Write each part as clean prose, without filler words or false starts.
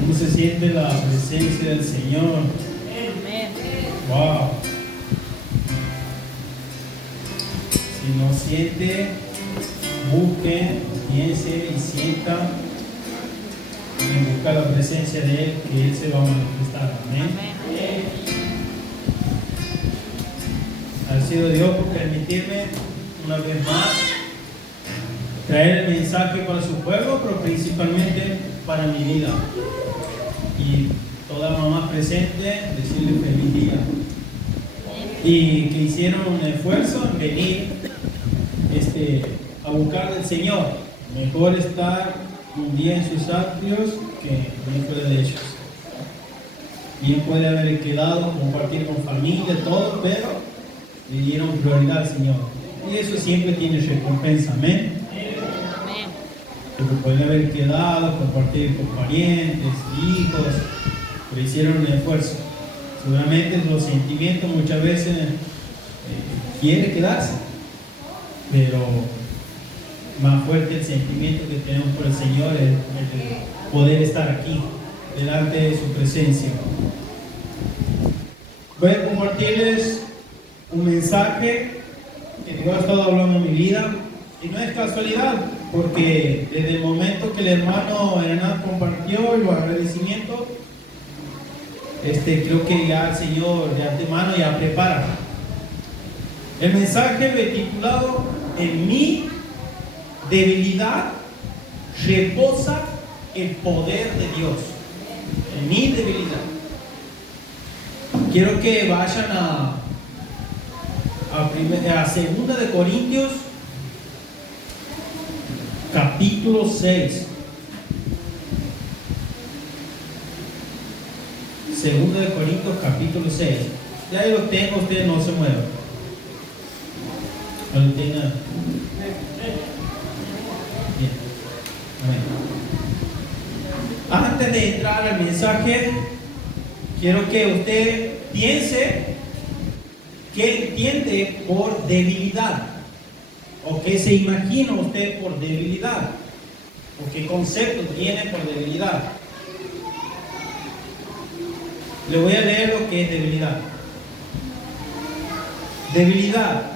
¿Cómo se siente la presencia del Señor? Wow. Si no siente, busque, piense y sienta en buscar la presencia de Él, que Él se va a manifestar. Amén. Ha sido Dios por permitirme una vez más traer el mensaje para su pueblo, pero principalmente para mi vida. Y toda mamá presente, decirle feliz día. Y que hicieron un esfuerzo en venir a buscar al Señor. Mejor estar un día en sus atrios que bien fuera de ellos. Bien puede haber quedado, compartir con familia, todo, pero le dieron prioridad al Señor. Y eso siempre tiene recompensa. Amén. Porque puede haber quedado, compartir con parientes, hijos, pero hicieron un esfuerzo. Seguramente los sentimientos muchas veces quiere quedarse, pero más fuerte el sentimiento que tenemos por el Señor es el poder estar aquí, delante de su presencia. Voy a compartirles un mensaje que Dios ha estado hablando en mi vida, y no es casualidad, porque desde el momento que el hermano Hernán compartió los agradecimientos, creo que ya el Señor de antemano ya prepara. El mensaje lo he titulado: en mi debilidad reposa el poder de Dios. En mi debilidad. Quiero que vayan a 2 de Corintios capítulo 6. 2 de Corintios capítulo 6. Ya lo tengo, ustedes no se muevan. No lo tengan. Bien. Amén. Antes de entrar al mensaje, quiero que usted piense qué entiende por debilidad, o qué se imagina usted por debilidad, o qué concepto tiene por debilidad. Le voy a leer lo que es debilidad. Debilidad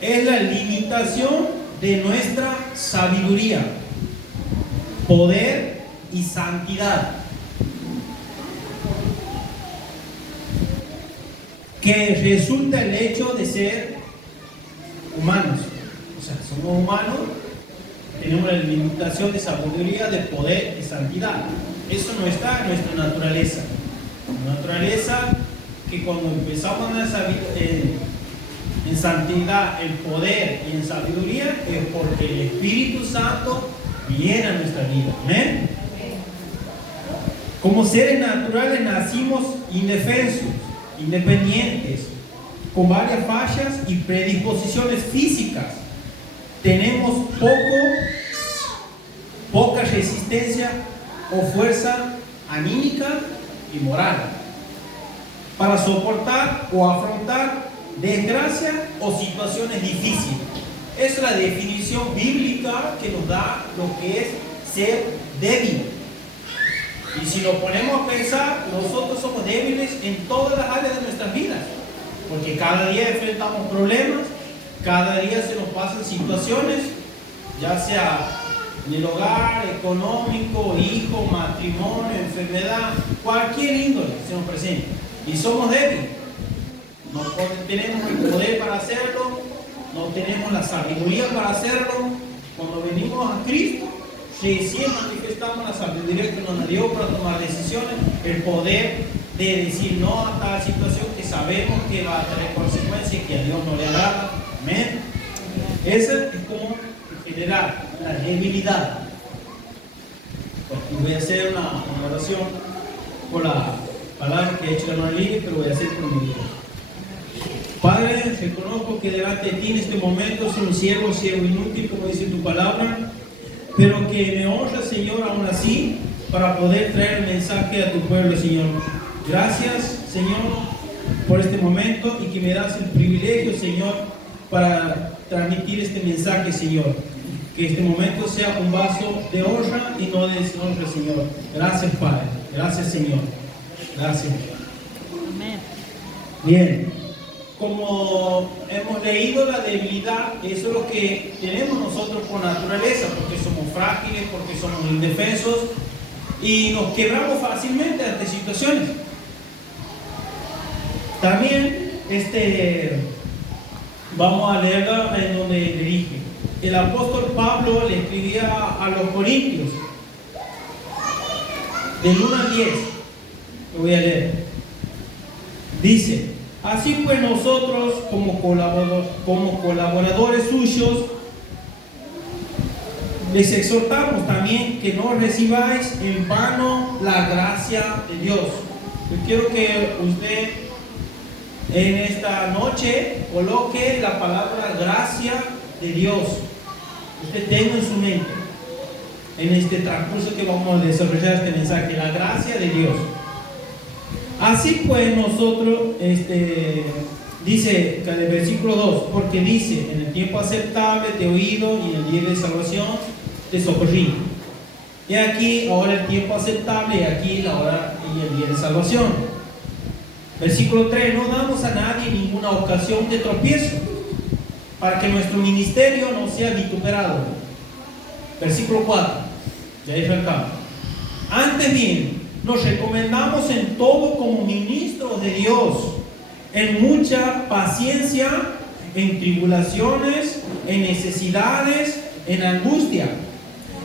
es la limitación de nuestra sabiduría, poder y santidad, que resulta el hecho de ser humanos. O sea, somos humanos, tenemos la limitación de sabiduría, de poder y santidad. Eso no está en nuestra naturaleza. La naturaleza que cuando empezamos en santidad, el poder y en sabiduría, es porque el Espíritu Santo viene a nuestra vida. Amén. Como seres naturales nacimos indefensos, independientes, con varias fallas y predisposiciones físicas. Tenemos poca resistencia o fuerza anímica y moral para soportar o afrontar desgracia o situaciones difíciles. Es la definición bíblica que nos da lo que es ser débil. Y si lo ponemos a pensar, nosotros somos débiles en todas las áreas de nuestras vidas, porque cada día enfrentamos problemas, cada día se nos pasan situaciones, ya sea en el hogar, económico, hijo, matrimonio, enfermedad, cualquier índole se nos presenta. Y somos débiles. No tenemos el poder para hacerlo, no tenemos la sabiduría para hacerlo. Cuando venimos a Cristo, recién manifestamos la sabiduría que nos dio para tomar decisiones, el poder de decir no a tal situación que sabemos que va a tener consecuencias que a Dios no le agrada. Amén. Esa es como en general la debilidad. Voy a hacer una oración por la palabra que he hecho la hermana Lili, pero voy a hacer por mi vida. Padre, reconozco que delante de ti en este momento soy un siervo inútil, como dice tu palabra, pero que me honra, Señor, aún así, para poder traer el mensaje a tu pueblo, Señor. Gracias, Señor, por este momento y que me das el privilegio, Señor, para transmitir este mensaje, Señor. Que este momento sea un vaso de honra y no de deshonra, Señor. Gracias, Padre. Gracias, Señor. Gracias. Amén. Bien. Como hemos leído, la debilidad, eso es lo que tenemos nosotros por naturaleza, porque somos frágiles, porque somos indefensos y nos quebramos fácilmente ante situaciones. También vamos a leerla en donde le dije. El apóstol Pablo le escribía a los Corintios, del 1 al 10, lo voy a leer. Dice: así pues nosotros como colaboradores suyos les exhortamos también que no recibáis en vano la gracia de Dios. Yo quiero que usted en esta noche coloque la palabra gracia de Dios. Usted tenga en su mente, en este transcurso que vamos a desarrollar este mensaje, la gracia de Dios. Así pues nosotros, dice en el versículo 2, porque dice: en el tiempo aceptable te he oído y en el día de salvación te socorrí. Y aquí ahora el tiempo aceptable y aquí la hora y el día de salvación. Versículo 3: no damos a nadie ninguna ocasión de tropiezo, para que nuestro ministerio no sea vituperado. Versículo 4, ya es acá. Antes bien, nos recomendamos en todo como ministros de Dios, en mucha paciencia, en tribulaciones, en necesidades, en angustia,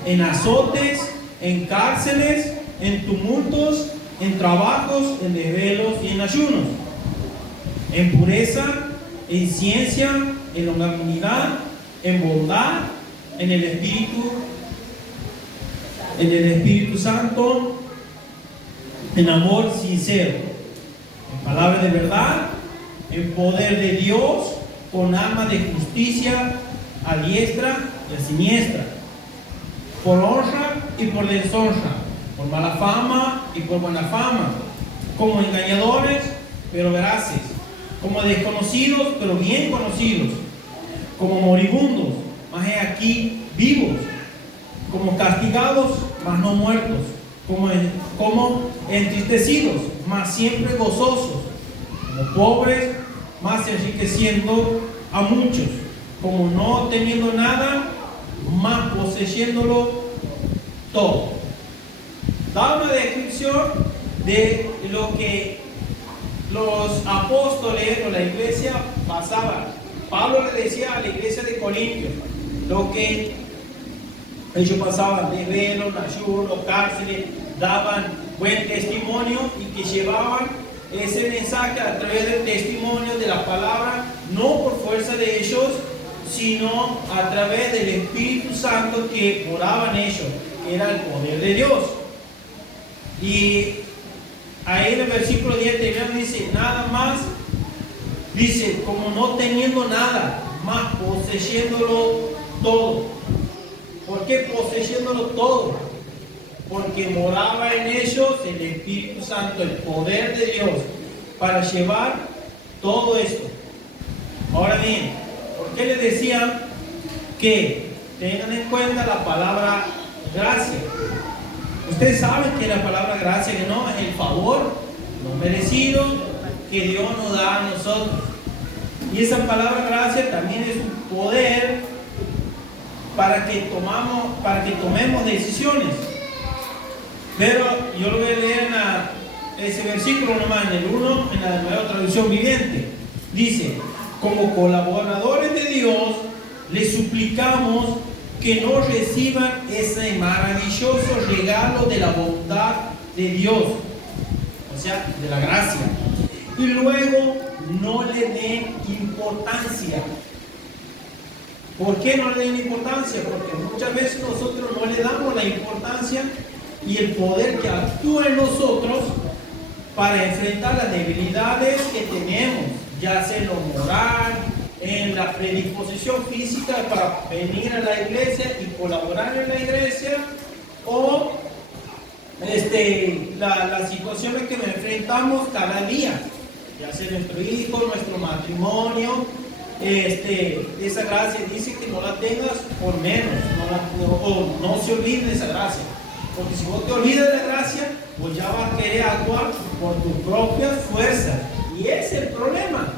en azotes, en cárceles, en tumultos, en trabajos, en desvelos y en ayunos, en pureza, en ciencia, en longanimidad, en bondad, en el Espíritu Santo, en amor sincero, en palabra de verdad, en poder de Dios, con arma de justicia a diestra y a siniestra, por honra y por deshonra, por mala fama y por buena fama, como engañadores pero veraces, como desconocidos pero bien conocidos, como moribundos, mas he aquí vivos, como castigados mas no muertos, como entristecidos mas siempre gozosos, como pobres mas enriqueciendo a muchos, como no teniendo nada mas poseyéndolo todo. Da una descripción de lo que los apóstoles o la iglesia pasaba. Pablo le decía a la iglesia de Corintios lo que ellos pasaban: desvelos, ayunos, cárceles, daban buen testimonio y que llevaban ese mensaje a través del testimonio de la palabra, no por fuerza de ellos, sino a través del Espíritu Santo que moraba en ellos, que era el poder de Dios. Y ahí en el versículo 10 terminando, dice: nada más, dice, como no teniendo nada, más poseyéndolo todo. ¿Por qué poseyéndolo todo? Porque moraba en ellos el Espíritu Santo, el poder de Dios, para llevar todo esto. Ahora bien, ¿por qué les decía que tengan en cuenta la palabra gracia? Ustedes saben que la palabra gracia, que no es el favor no merecido que Dios nos da a nosotros. Y esa palabra gracia también es un poder para que tomemos decisiones. Pero yo lo voy a leer en ese versículo nomás, en el 1, en la Nueva Traducción Viviente. Dice: como colaboradores de Dios, les suplicamos que no reciban ese maravilloso regalo de la bondad de Dios, o sea, de la gracia, y luego no le den importancia. ¿Por qué no le den importancia? Porque muchas veces nosotros no le damos la importancia y el poder que actúa en nosotros para enfrentar las debilidades que tenemos, ya sea en lo moral, en la predisposición física para venir a la iglesia y colaborar en la iglesia, o las situaciones que nos enfrentamos cada día, ya sea nuestro hijo, nuestro matrimonio, esa gracia dice que no la tengas por menos, no se olvide de esa gracia. Porque si vos te olvidas de la gracia, pues ya vas a querer actuar por tus propias fuerzas. Y ese es el problema.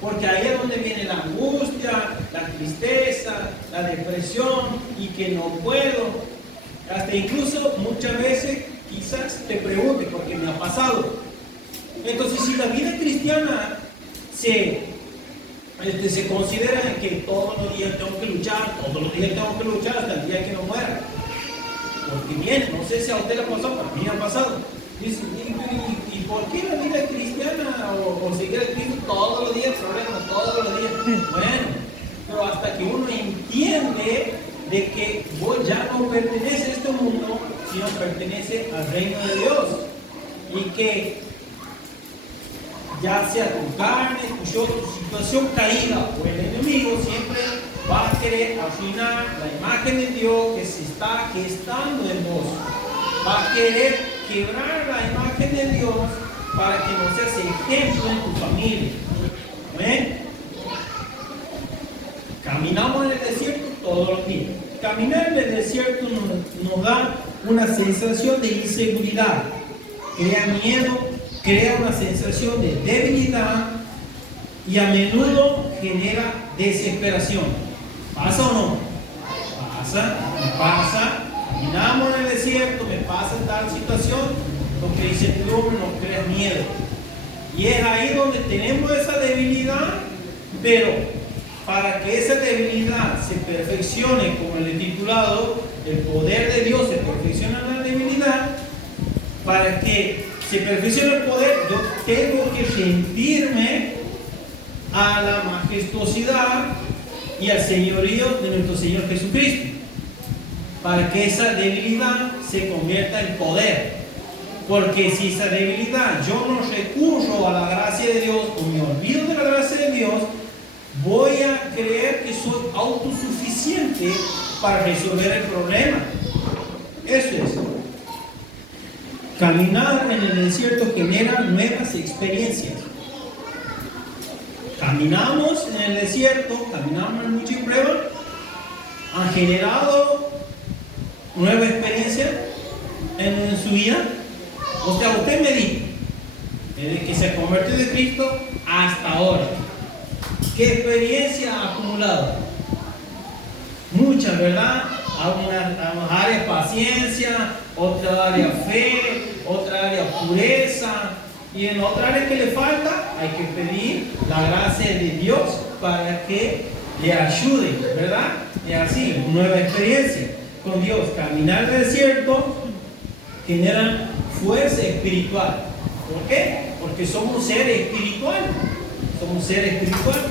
Porque ahí es donde viene la angustia, la tristeza, la depresión y que no puedo. Hasta incluso muchas veces quizás te pregunte, porque me ha pasado. Entonces, si la vida cristiana se considera que todos los días tengo que luchar, hasta el día que no muera. Porque bien, no sé si a usted le ha pasado, pero a mí me ha pasado. Dice, ¿y por qué la vida cristiana o seguir a Cristo todos los días, problemas todos los días? Bueno, pero hasta que uno entiende de que vos ya no perteneces a este mundo, sino pertenece al reino de Dios. Y que ya sea tu carne, tu situación caída o el enemigo, siempre va a querer arruinar la imagen de Dios que se está gestando en vos. Va a querer quebrar la imagen de Dios para que no seas ejemplo en tu familia. ¿Ven? Caminamos en el desierto todos los días. Caminar en el desierto nos da una sensación de inseguridad, crea miedo, crea una sensación de debilidad y a menudo genera desesperación. ¿Pasa o no? Pasa, me pasa. Caminamos en el desierto, me pasa tal situación, lo que dice tu hombre, nos crea miedo. Y es ahí donde tenemos esa debilidad, pero para que esa debilidad se perfeccione, como le he titulado, el poder de Dios se perfecciona en la debilidad. Para que se perfeccione el poder, yo tengo que rendirme a la majestuosidad y al señorío de nuestro Señor Jesucristo, para que esa debilidad se convierta en poder. Porque si esa debilidad yo no recurro a la gracia de Dios o me olvido de la gracia de Dios, voy a creer que soy autosuficiente para resolver el problema. Eso es. Caminar en el desierto genera nuevas experiencias. Caminamos en el desierto, caminamos en muchas pruebas, han generado nueva experiencia en su vida. O sea, usted me dice, desde que se convirtió de Cristo hasta ahora, ¿qué experiencia ha acumulado? Muchas, ¿verdad? Algunas áreas paciencia, otra área fe, otra área pureza, y en otra área que le falta hay que pedir la gracia de Dios para que le ayude, ¿verdad? Y así, nueva experiencia con Dios. Caminar en el desierto genera fuerza espiritual. ¿Por qué? Porque somos seres espirituales. Somos seres espirituales.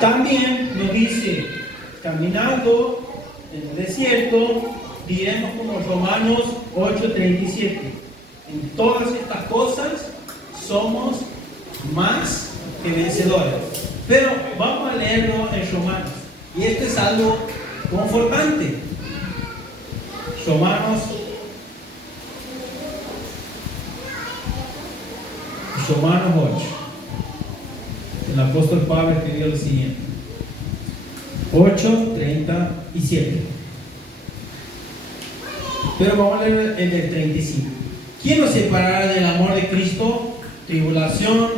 También nos dice, caminando en el desierto, diremos como Romanos 8:37, en todas estas cosas somos más que vencedores. Pero vamos a leerlo en Romanos, y esto es algo confortante. Romanos 8. El apóstol Pablo escribió lo siguiente: 8:37. Pero vamos a leer el del 35. ¿Quién nos separará del amor de Cristo? Tribulación,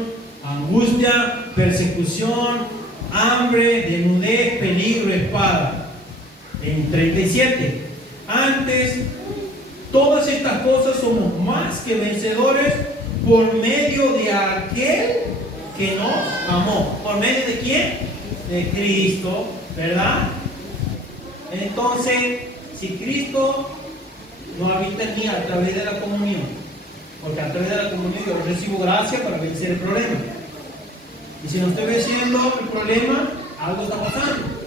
angustia, persecución, hambre, desnudez, peligro, espada. En 37. Antes, todas estas cosas somos más que vencedores por medio de aquel que nos amó. ¿Por medio de quién? De Cristo, ¿verdad? Entonces, si Cristo no habita en mí a través de la comunión, porque a través de la comunión yo recibo gracia para vencer el problema. Y si no estoy venciendo el problema, algo está pasando.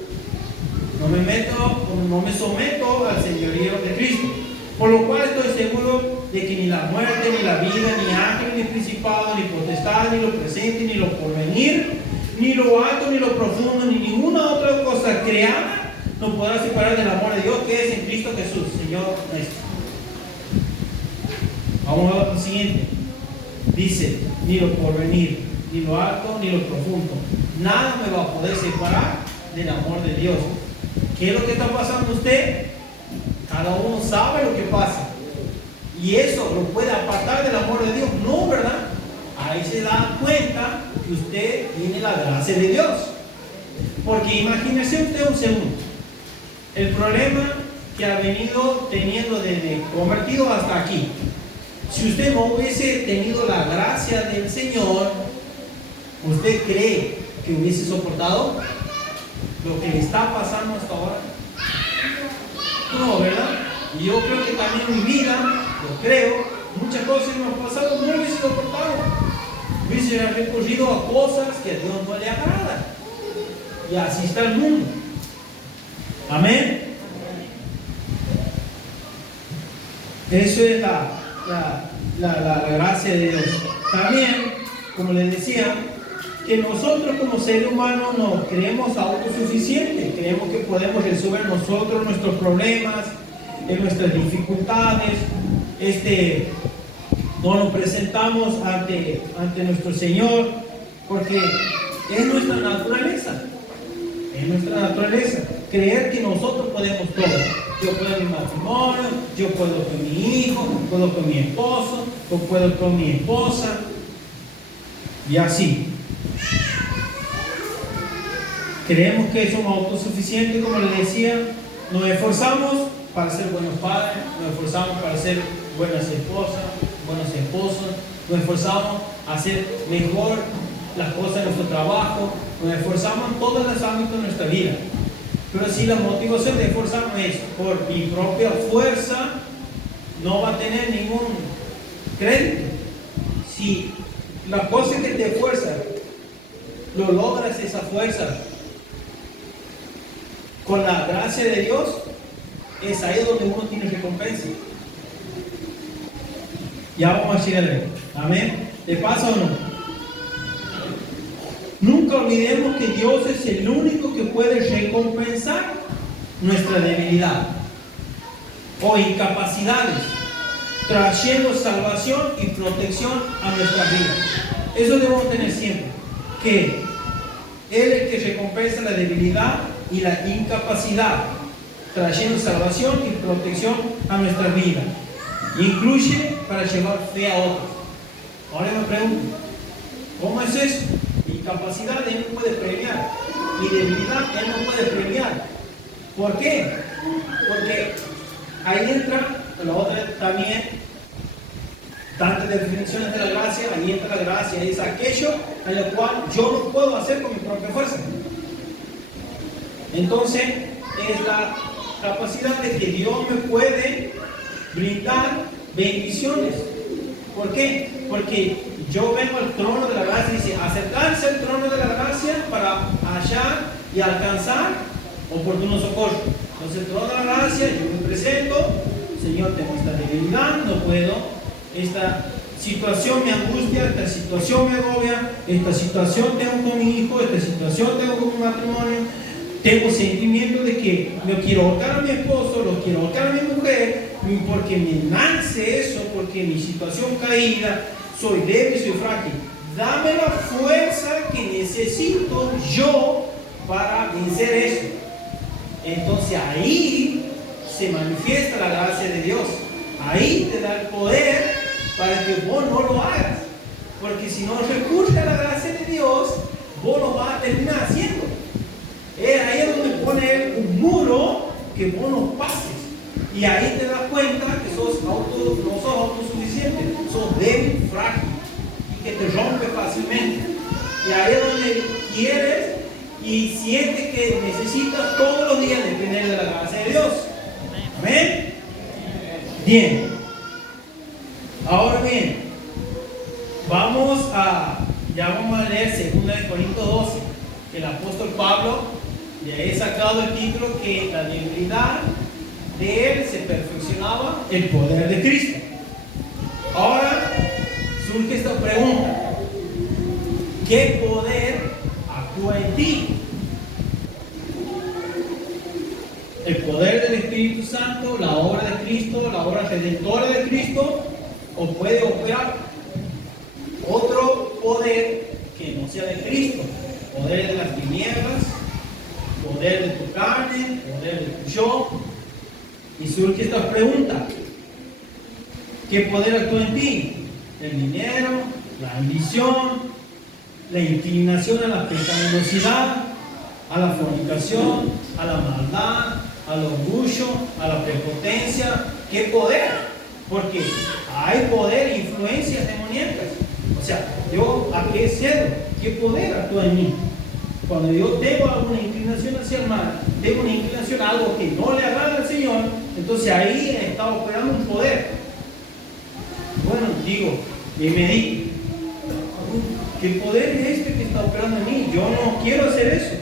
No me someto al señorío de Cristo. Por lo cual estoy seguro de que ni la muerte, ni la vida, ni ángel, ni principado, ni potestad, ni lo presente, ni lo porvenir, ni lo alto, ni lo profundo, ni ninguna otra cosa creada nos podrá separar del amor de Dios que es en Cristo Jesús, Señor nuestro. Vamos a ver lo siguiente. Dice, ni lo porvenir, ni lo alto, ni lo profundo. Nada me va a poder separar del amor de Dios. ¿Qué es lo que está pasando usted? Cada uno sabe lo que pasa. Y eso lo puede apartar del amor de Dios. No, ¿verdad? Ahí se da cuenta que usted tiene la gracia de Dios. Porque imagínese usted un segundo. El problema que ha venido teniendo desde convertido hasta aquí. Si usted no hubiese tenido la gracia del Señor, ¿usted cree que hubiese soportado lo que le está pasando hasta ahora? No, ¿verdad? Y yo creo que también en mi vida, lo creo, muchas cosas que me han pasado no hubiese soportado. Hubiese recurrido a cosas que a Dios no le agrada. Y así está el mundo. Amén. Eso es la gracia de Dios. También, como les decía, que nosotros como seres humanos nos creemos autosuficientes, creemos que podemos resolver nosotros nuestros problemas, nuestras dificultades, no nos presentamos ante nuestro Señor, porque es nuestra naturaleza. Es nuestra naturaleza creer que nosotros podemos todo. Yo puedo en mi matrimonio, yo puedo con mi hijo, puedo con mi esposo, yo puedo con mi esposa, y así. Creemos que somos autosuficientes, como les decía. Nos esforzamos para ser buenos padres, nos esforzamos para ser buenas esposas, buenos esposos, nos esforzamos a hacer mejor las cosas de nuestro trabajo, nos esforzamos en todos los ámbitos de nuestra vida. Pero si la motivación de esforzarme es por mi propia fuerza, no va a tener ningún crédito. Si la cosa que te esfuerza, lo logras esa fuerza con la gracia de Dios, es ahí donde uno tiene recompensa. Ya vamos a llegar. Amén. ¿Te pasa o no? Nunca olvidemos que Dios es el único que puede recompensar nuestra debilidad o incapacidades, trayendo salvación y protección a nuestras vidas. Eso debemos tener siempre, que Él es el que recompensa la debilidad y la incapacidad, trayendo salvación y protección a nuestras vidas. Incluye para llevar fe a otros. Ahora me pregunto, ¿cómo es eso? Mi capacidad Él no puede premiar, mi debilidad Él no puede premiar. ¿Por qué? Porque ahí entra la otra también, tantas definiciones de la gracia. Ahí entra la gracia, es aquello en lo cual yo no puedo hacer con mi propia fuerza. Entonces es la capacidad de que Dios me puede brindar bendiciones. ¿Por qué? Porque yo vengo al trono de la gracia y dice, acercarse al trono de la gracia para hallar y alcanzar oportuno socorro. Entonces el trono de la gracia, yo me presento, Señor, tengo esta debilidad, no puedo, esta situación me angustia, esta situación me agobia, esta situación tengo con mi hijo, esta situación tengo con mi matrimonio, tengo sentimiento de que yo quiero ahorcar a mi esposo, lo quiero ahorcar a mi mujer, porque me nace eso, porque mi situación caída, soy débil, soy frágil. Dame la fuerza que necesito yo para vencer eso. Entonces ahí se manifiesta la gracia de Dios. Ahí te da el poder para que vos no lo hagas. Porque si no recurres a la gracia de Dios, vos lo vas a terminar haciendo. Ahí es donde pone un muro que vos no pases. Y ahí te das cuenta que no sos autosuficiente, sos débil, frágil y que te rompe fácilmente. Y ahí es donde quieres y sientes que necesitas todos los días depender de la gracia de Dios. Amén. Bien. Ahora bien, ya vamos a leer 2 Corintios 12, que el apóstol Pablo le he sacado el título que la debilidad de él se perfeccionaba el poder de Cristo. Ahora surge esta pregunta: ¿qué poder actúa en ti? ¿El poder del Espíritu Santo, la obra de Cristo, la obra redentora de Cristo, o puede operar otro poder que sea de Cristo. Poder de las tinieblas, poder de tu carne, poder de tu yo. Y surge esta pregunta: ¿qué poder actúa en ti? El dinero, la ambición, la inclinación a la pecaminosidad, a la fornicación, a la maldad, al orgullo, a la prepotencia. ¿Qué poder? Porque hay poder e influencias demoníacas. O sea, ¿yo a qué cedo? ¿Qué poder actúa en mí? Cuando yo tengo alguna inclinación hacia el mal, tengo una inclinación a algo que no le agrada al Señor, entonces ahí está operando un poder. Bueno, digo, y medito, ¿qué poder es este que está operando en mí? Yo no quiero hacer eso.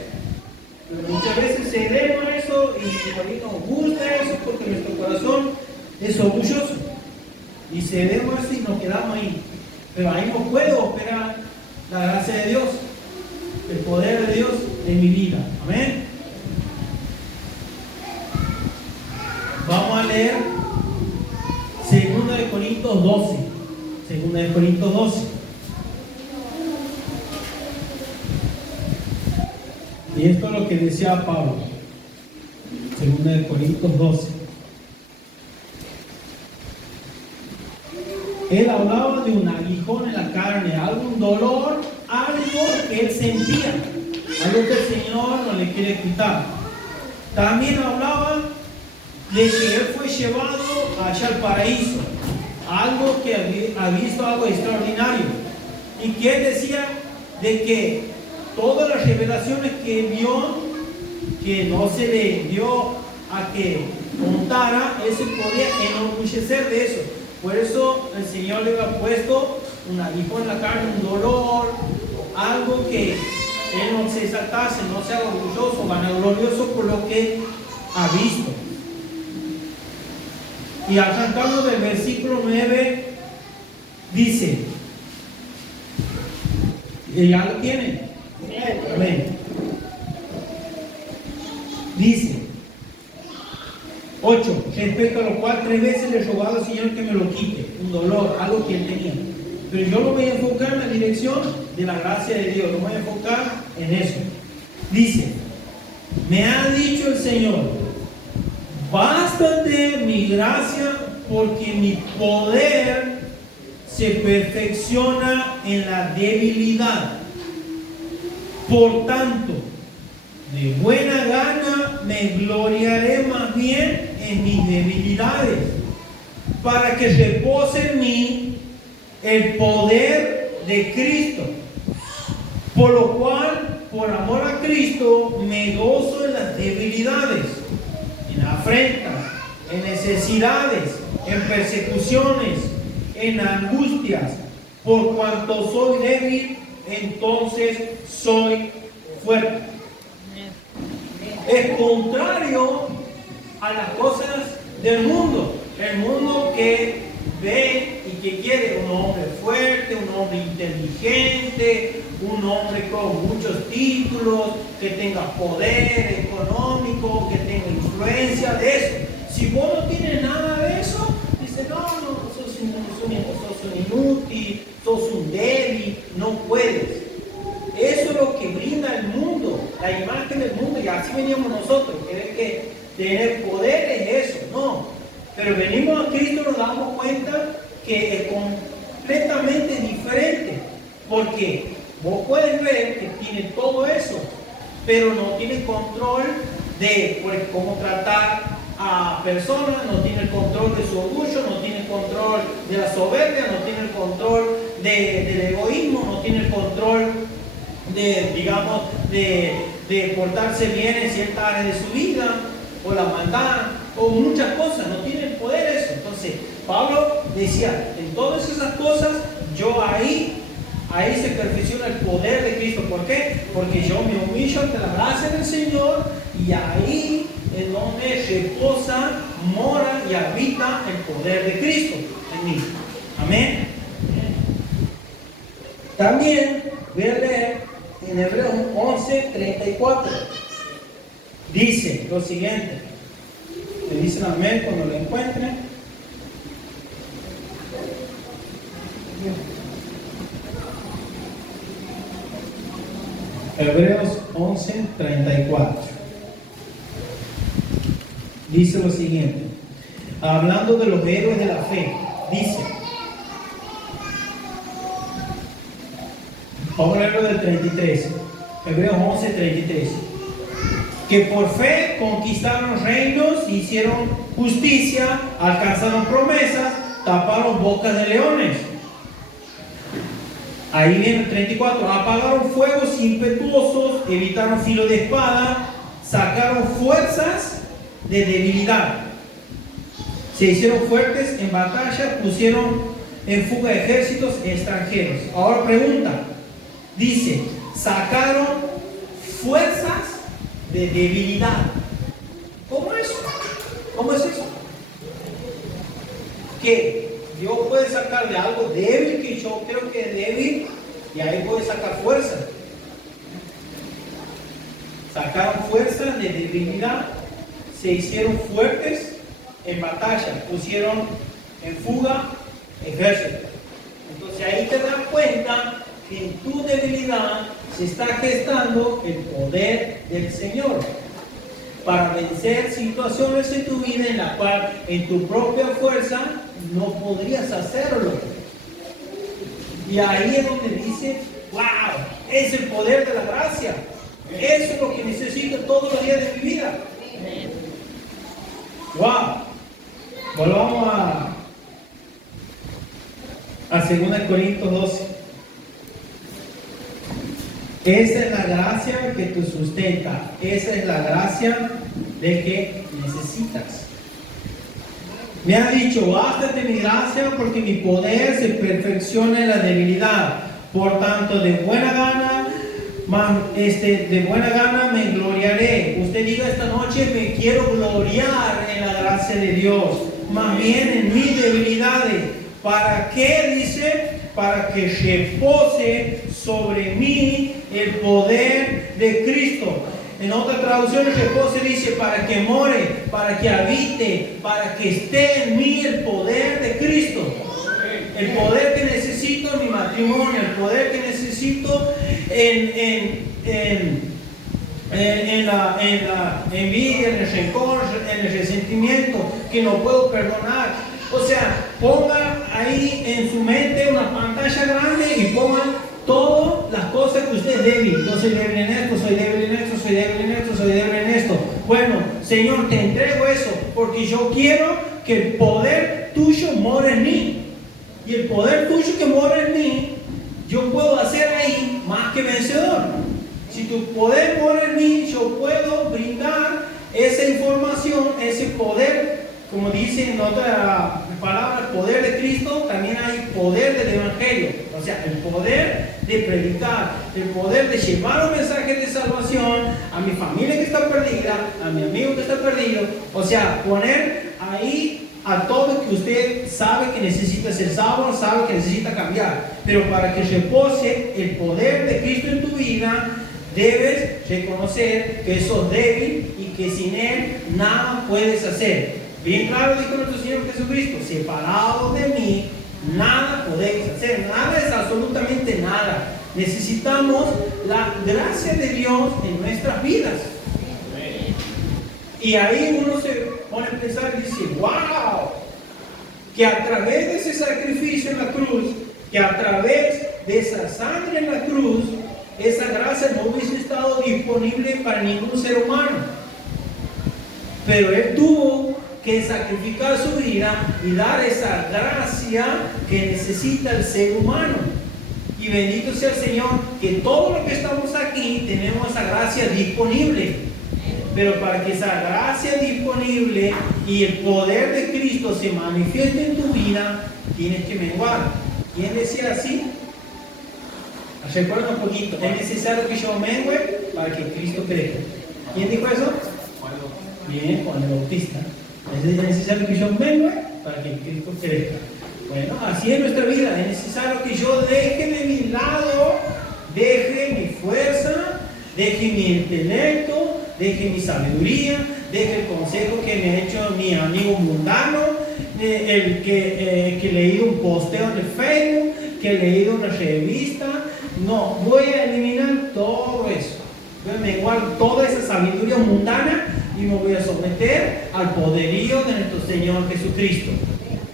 Pero muchas veces cedemos a eso y a mí nos gusta eso porque nuestro corazón es orgulloso. Y cedemos a eso y nos quedamos ahí. Pero ahí no puede operar la gracia de Dios, el poder de Dios en mi vida. Amén. Vamos a leer 2 de Corintios 12. 2 de Corintios 12. Y esto es lo que decía Pablo. 2 de Corintios 12. Él hablaba de un aguijón en la carne, algún dolor, algo que él sentía, algo que el Señor no le quiere quitar. También hablaba de que él fue llevado allá al paraíso, algo que ha visto algo extraordinario. Y que él decía de que todas las revelaciones que vio, que no se le dio a que contara, él se podía enorgullecer de eso. Por eso el Señor le había puesto un aguijón en la carne, un dolor, algo que él no se exaltase, no sea orgulloso, vanaglorioso por lo que ha visto. Y arrancando del versículo 9, dice, ¿ya lo tienen? Amén. Dice 8, respecto a lo cual 3 veces le he rogado al Señor que me lo quite, un dolor, algo que él tenía. Pero yo lo voy a enfocar en la dirección de la gracia de Dios, lo voy a enfocar en eso. Dice, me ha dicho el Señor, bástate mi gracia, porque mi poder se perfecciona en la debilidad. Por tanto, de buena gana me gloriaré más bien en mis debilidades, para que repose en mí el poder de Cristo. Por lo cual, por amor a Cristo, me gozo en las debilidades, en afrentas, en necesidades, en persecuciones, en angustias. Por cuanto soy débil, entonces soy fuerte. Es contrario a las cosas del mundo. El mundo que ve y que quiere un hombre fuerte, un hombre inteligente, un hombre con muchos títulos, que tenga poder económico, que tenga influencia de eso. Si vos no tienes nada de eso, dice, no, sos un inútil, sos un débil, no puedes. Eso es lo que brinda el mundo, la imagen del mundo, y así veníamos nosotros, querer que tener poder es eso, no. Pero venimos a Cristo y nos damos cuenta que es completamente diferente, porque vos puedes ver que tiene todo eso, pero no tiene control de cómo tratar a personas, no tiene el control de su orgullo, no tiene el control de la soberbia, no tiene el control del egoísmo, no tiene el control de portarse bien en ciertas áreas de su vida, o la maldad, o muchas cosas, no tiene el poder eso. Entonces, Pablo decía, en todas esas cosas, yo ahí se perfecciona el poder de Cristo. ¿Por qué? Porque yo me humillo ante la gracia del Señor, y ahí en donde reposa, mora y habita el poder de Cristo en mí. Amén. También voy a leer en Hebreos 11:34. Dice lo siguiente. Le dicen amén cuando lo encuentren. Hebreos 11:34. Dice lo siguiente, hablando de los héroes de la fe, dice, vamos a leerlo del 33, Hebreos 11:33, que por fe conquistaron reinos, hicieron justicia, alcanzaron promesas, taparon bocas de leones. Ahí viene el 34, apagaron fuegos impetuosos, evitaron filo de espada, sacaron fuerzas de debilidad, se hicieron fuertes en batalla, pusieron en fuga ejércitos extranjeros. Ahora pregunta, dice, sacaron fuerzas de debilidad. ¿Cómo es? ¿Cómo es eso? Que Dios puede sacar de algo débil que yo creo que es débil y ahí puede sacar fuerza. Sacaron fuerza de debilidad, se hicieron fuertes en batalla, pusieron en fuga ejército. Entonces ahí te das cuenta que en tu debilidad se está gestando el poder del Señor para vencer situaciones en tu vida en la cual en tu propia fuerza no podrías hacerlo. Y ahí es donde dice, wow, es el poder de la gracia. Eso es lo que necesito todos los días de mi vida. Wow. Volvamos a 2 Corintios 12. Esa es la gracia que te sustenta. Esa es la gracia de que necesitas. Me ha dicho, bástate mi gracia porque mi poder se perfecciona en la debilidad. Por tanto, de buena gana me gloriaré. Usted diga esta noche, me quiero gloriar en la gracia de Dios. Más bien en mis debilidades. ¿Para qué? Dice, para que repose sobre mí el poder de Cristo. En otra traducción el repose dice, para que more, para que habite, para que esté en mí el poder de Cristo. El poder que necesito en mi matrimonio, el poder que necesito en la envidia, en el rencor, en el resentimiento, que no puedo perdonar. O sea, ponga ahí en su mente una pantalla grande y pongan todas las cosas que usted es débil. Yo soy débil en esto, soy débil en esto, soy débil en esto, soy débil en esto. Bueno, Señor, te entrego eso porque yo quiero que el poder tuyo more en mí. Y el poder tuyo que mora en mí, yo puedo hacer ahí más que vencedor. Si tu poder mora en mí, yo puedo brindar esa información, ese poder. Como dice en otra palabra, el poder de Cristo, también hay poder del Evangelio. O sea, el poder de predicar, el poder de llevar un mensaje de salvación a mi familia que está perdida, a mi amigo que está perdido. O sea, poner ahí a todo que usted sabe que necesita ser salvo, sabe que necesita cambiar. Pero para que repose el poder de Cristo en tu vida, debes reconocer que sos débil y que sin Él nada puedes hacer. Bien claro dijo nuestro Señor Jesucristo, separados de mí, nada podéis hacer, nada es absolutamente nada. Necesitamos la gracia de Dios en nuestras vidas. Y ahí uno se pone a pensar y dice, wow, que a través de ese sacrificio en la cruz, que a través de esa sangre en la cruz, esa gracia no hubiese estado disponible para ningún ser humano. Pero Él tuvo que sacrificar su vida y dar esa gracia que necesita el ser humano. Y bendito sea el Señor que todos los que estamos aquí tenemos esa gracia disponible. Pero para que esa gracia disponible y el poder de Cristo se manifieste en tu vida, tienes que menguar. ¿Quién decía así? Recuerda un poquito. Es necesario que yo mengue para que Cristo crezca. ¿Quién dijo eso? Bien, Juan el Bautista. Es necesario que yo mengue para que Cristo crezca. Bueno, así es nuestra vida. Es necesario que yo deje de mi lado, deje mi fuerza, deje mi intelecto, deje mi sabiduría, deje el consejo que me ha hecho mi amigo mundano, el que he leído un posteo de Facebook, que he leído una revista. No, voy a eliminar todo eso. Voy a menguar toda esa sabiduría mundana y me voy a someter al poderío de nuestro Señor Jesucristo.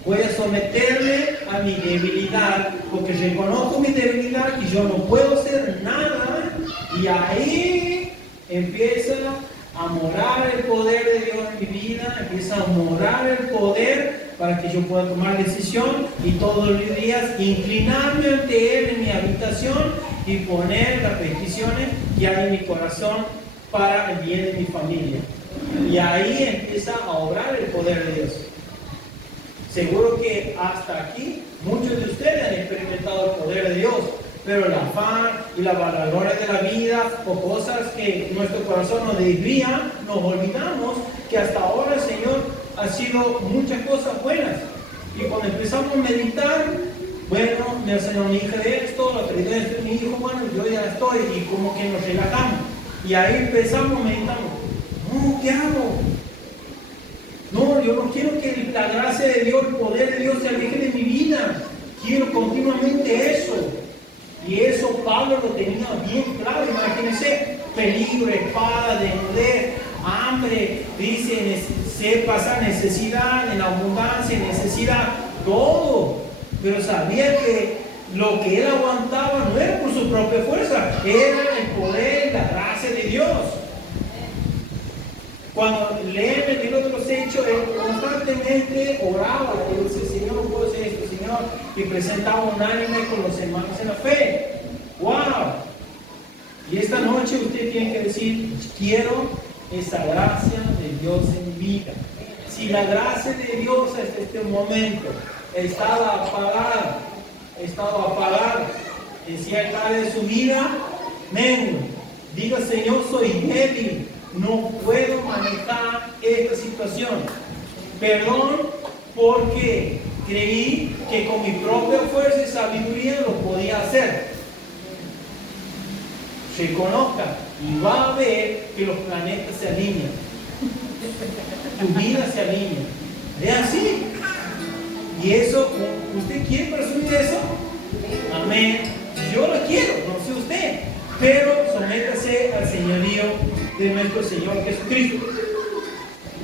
Voy a someterme a mi debilidad, porque reconozco mi debilidad y yo no puedo hacer nada. Y ahí empieza a morar el poder de Dios en mi vida, empieza a morar el poder para que yo pueda tomar decisión y todos los días inclinarme ante Él en mi habitación y poner las peticiones que hay en mi corazón para el bien de mi familia. Y ahí empieza a obrar el poder de Dios. Seguro que hasta aquí muchos de ustedes han experimentado el poder de Dios, pero el afán y las vanaglorias de la vida o cosas que nuestro corazón nos desvían, nos olvidamos que hasta ahora el Señor ha sido muchas cosas buenas. Y cuando empezamos a meditar, bueno, me enseñó mi hija de esto, la otra de esto, mi hijo, bueno, yo ya estoy, y como que nos relajamos. Y ahí empezamos meditando. No, ¿qué hago? No, yo no quiero que la gracia de Dios, el poder de Dios se aleje de mi vida. Quiero continuamente eso. Y eso Pablo lo tenía bien claro. Imagínense, peligro, espada, desnudez, hambre, dice, se pasa necesidad, en abundancia, necesidad, todo. Pero sabía que lo que él aguantaba no era por su propia fuerza, era el poder, la gracia de Dios. Cuando leen el libro de los Hechos, él constantemente oraba y decía, Señor, no puedo hacer esto, Señor, y presentaba unánime con los hermanos en la fe. ¡Wow! Y esta noche usted tiene que decir, quiero esa gracia de Dios en mi vida. Si la gracia de Dios hasta este momento estaba apagada en cierta área de su vida, diga, Señor, soy débil. No puedo manejar esta situación. Perdón porque creí que con mi propia fuerza y sabiduría lo podía hacer. Reconozca y va a ver que los planetas se alinean. Tu vida se alinea. Es así. Y eso, ¿usted quiere presumir eso? Amén. Yo lo quiero, no sé usted. Pero sométase al señorío de nuestro Señor Jesucristo.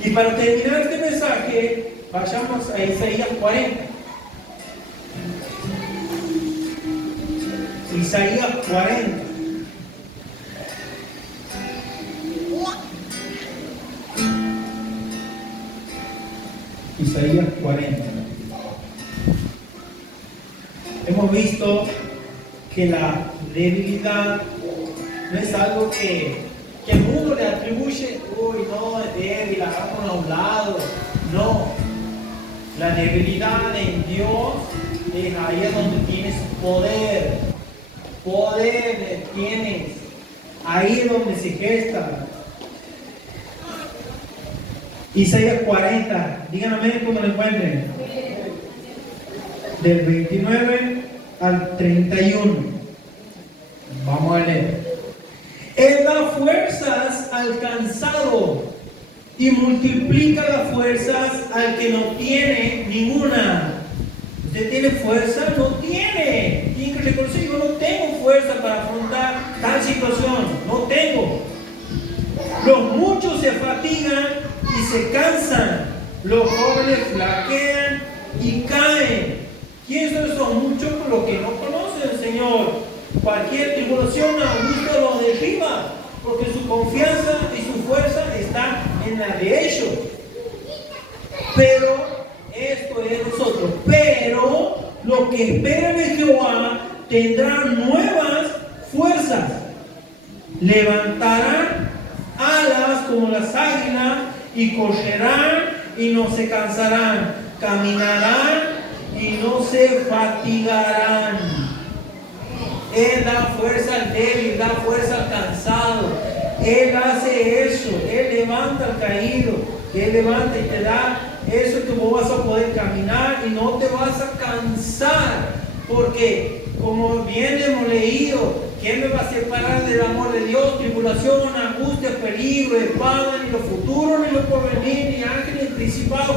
Y para terminar este mensaje, vayamos a Isaías 40. Isaías 40. Isaías 40. Hemos visto que la debilidad no es algo que el mundo le atribuye, uy, no, es débil, hagámoslo a un lado. No, la debilidad en Dios es ahí donde tienes poder. Poder tienes. Ahí es donde se gesta. Isaías 40, díganme cuando lo encuentren. Del 29 al 31. Vamos a leer. Él da fuerzas al cansado y multiplica las fuerzas al que no tiene ninguna. ¿Usted tiene fuerza? No tiene. Tiene que reconocer, yo no tengo fuerza para afrontar tal situación. No tengo. Los muchos se fatigan y se cansan. Los jóvenes flaquean y caen. ¿Quiénes son esos muchos? Los que no conocen al Señor. Cualquier tribulación a gusto lo derriba, porque su confianza y su fuerza está en la de ellos. Pero esto es nosotros. Pero los que esperan en Jehová tendrán nuevas fuerzas. Levantarán alas como las águilas y correrán y no se cansarán. Caminarán y no se fatigarán. Él da fuerza al débil, da fuerza al cansado. Él hace eso. Él levanta al caído. Él levanta y te da eso que vos vas a poder caminar y no te vas a cansar. Porque, como bien hemos leído, ¿quién me va a separar del amor de Dios? Tribulación, angustia, peligro, espada, ni lo futuro, ni lo porvenir, ni ángeles, ni principados.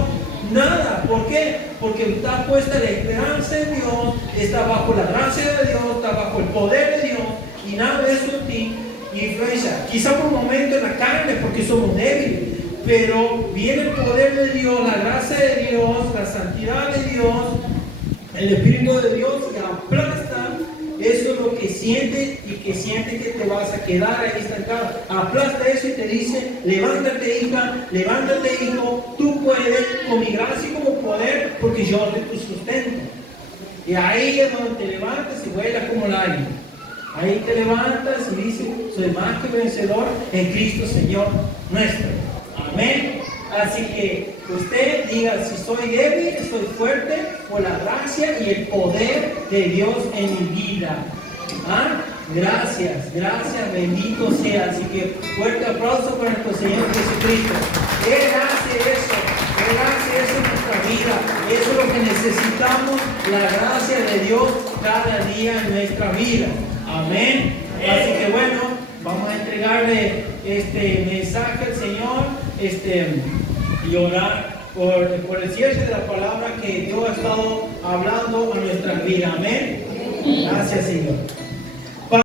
Nada. ¿Por qué? Porque está puesta la esperanza en Dios, está bajo la gracia de Dios, está bajo el poder de Dios, y nada de eso en ti. Y influencia. Quizá por un momento en la carne, porque somos débiles. Pero viene el poder de Dios, la gracia de Dios, la santidad de Dios, el Espíritu de Dios, y aplasta eso es lo que sientes y que sientes que te vas a quedar ahí estancado. Aplasta eso y te dice, levántate hija, levántate hijo, tú puedes con mi gracia y como poder, porque yo te sustento. Y ahí es donde te levantas y vuelas como el águila. Ahí te levantas y dices, soy más que vencedor en Cristo Señor nuestro. Amén. Así que usted diga, si soy débil, estoy fuerte por la gracia y el poder de Dios en mi vida. ¿Ah? Gracias, bendito sea. Así que fuerte aplauso para nuestro Señor Jesucristo. Él hace eso en nuestra vida. Eso es lo que necesitamos, la gracia de Dios cada día en nuestra vida. Amén. Así que bueno, vamos a entregarle este mensaje al Señor, y orar por el cierre de la palabra que Dios ha estado hablando a nuestra vida. Amén. Gracias, Señor.